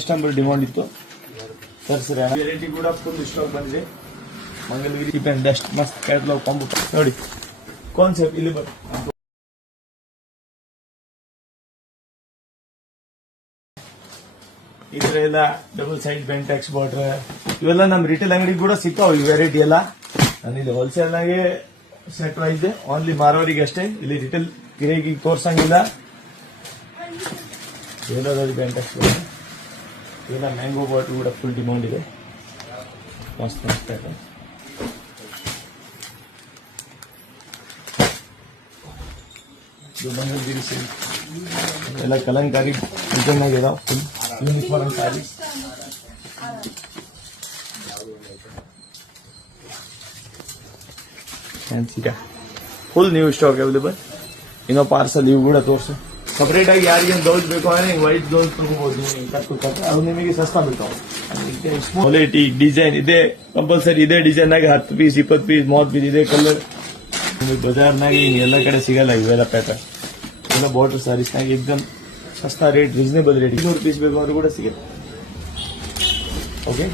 Customer demand ಇತ್ತು ತರಿಸಿದ್ರೆ variety ಕೂಡ full stack ಬಂದಿದೆ. ಮಂಗಲಗಿರಿ ಚೀಪ್ ಅಂಡ್ ಬೆಸ್ಟ್ ಮಸ್ತ್ ಕ್ಯಾಟಲಾಗ್ ಕಾಂಬೋ ನೋಡಿ ಕಾನ್ಸೆಪ್ಟ್ ಇಲ್ಲಿ ಇದ್ರ ಎಲ್ಲ ಡಬಲ್ ಸೈಡ್ ಬೆಂಟೆಕ್ಸ್ ಬಾರ್ಡರ್ ಇವೆಲ್ಲ ನಮ್ ರಿಟೇಲ್ ಅಂಗಡಿ ಕೂಡ ಸಿಕ್ಕಾವ್ ಈ ವೆರೈಟಿ ಎಲ್ಲ. ನಾನು ಇಲ್ಲಿ ಹೋಲ್ಸೇಲ್ ನಾಗೆ ಸೆಟ್ ವೈಸ್ ಓನ್ಲಿ ಮಾರವರಿಗೆ ಅಷ್ಟೇ, ಇಲ್ಲಿ ರಿಟೇಲ್ ಗಿರಾಕಿ ತೋರ್ಸಂಗಿಲ್ಲ. ಎಲ್ಲರಲ್ಲಿ ಬೆಂಟೆಕ್ಸ್ ಇಲ್ಲ ಮ್ಯಾಂಗೋ ಬಾಟಲ್ ಕೂಡ ಫುಲ್ ಡಿಮಾಂಡ್ ಇದೆ. ಮಸ್ತ್ ಮಸ್ತ್ ಐಟಮ್ ಮಂಗಲಗಿರಿ ಸಿಲ್ಕ್ ಎಲ್ಲ ಕಲಂಕಾರಿ ಡಿಸೈನ್ ಆಗಿದಾವ full uniform sarees. Full new stock available. ಇನ್ನೋ ಪಾರ್ಸಲ್ ಇವು ಕೂಡ ತೋರಿಸು. ಸಪರೇಟ್ ಆಗಿ ಯಾರಿಗೆ ಬ್ಲೌಸ್ ಬೇಕು ಅಂದ್ರೆ ವೈಟ್ ಬ್ಲೌಸ್ ತಗೋಬಹುದು, ಅದು ನಿಮಗೆ ಸಸ್ತಾ ಬೇಕಾವು. ಕ್ವಾಲಿಟಿ ಡಿಸೈನ್ ಇದೆ ಕಂಪಲ್ಸರಿ, ಇದೇ ಡಿಸೈನ್ ಆಗಿ 10 ಪೀಸ್ 20 ಪೀಸ್ 30 ಪೀಸ್ ಇದೆ ಕಲರ್. ಬಜಾರ್ನಾಗ ಎಲ್ಲ ಕಡೆ ಸಿಗಲ್ಲ ಇವೆಲ್ಲ ಪ್ಯಾಟರ್ನ್. ಎಲ್ಲ ಬಾರ್ಡರ್ ಸ್ಯಾರೀಸ್ನಾಗ ಎಕ್ದಮ್ ಸಸ್ತಾ ರೇಟ್, ರೀಸನೇಬಲ್ ರೇಟ್. 200 ಪೀಸ್ ಬೇಕು ಅಂದ್ರೆ ಕೂಡ ಸಿಗುತ್ತೆ. ಓಕೆ.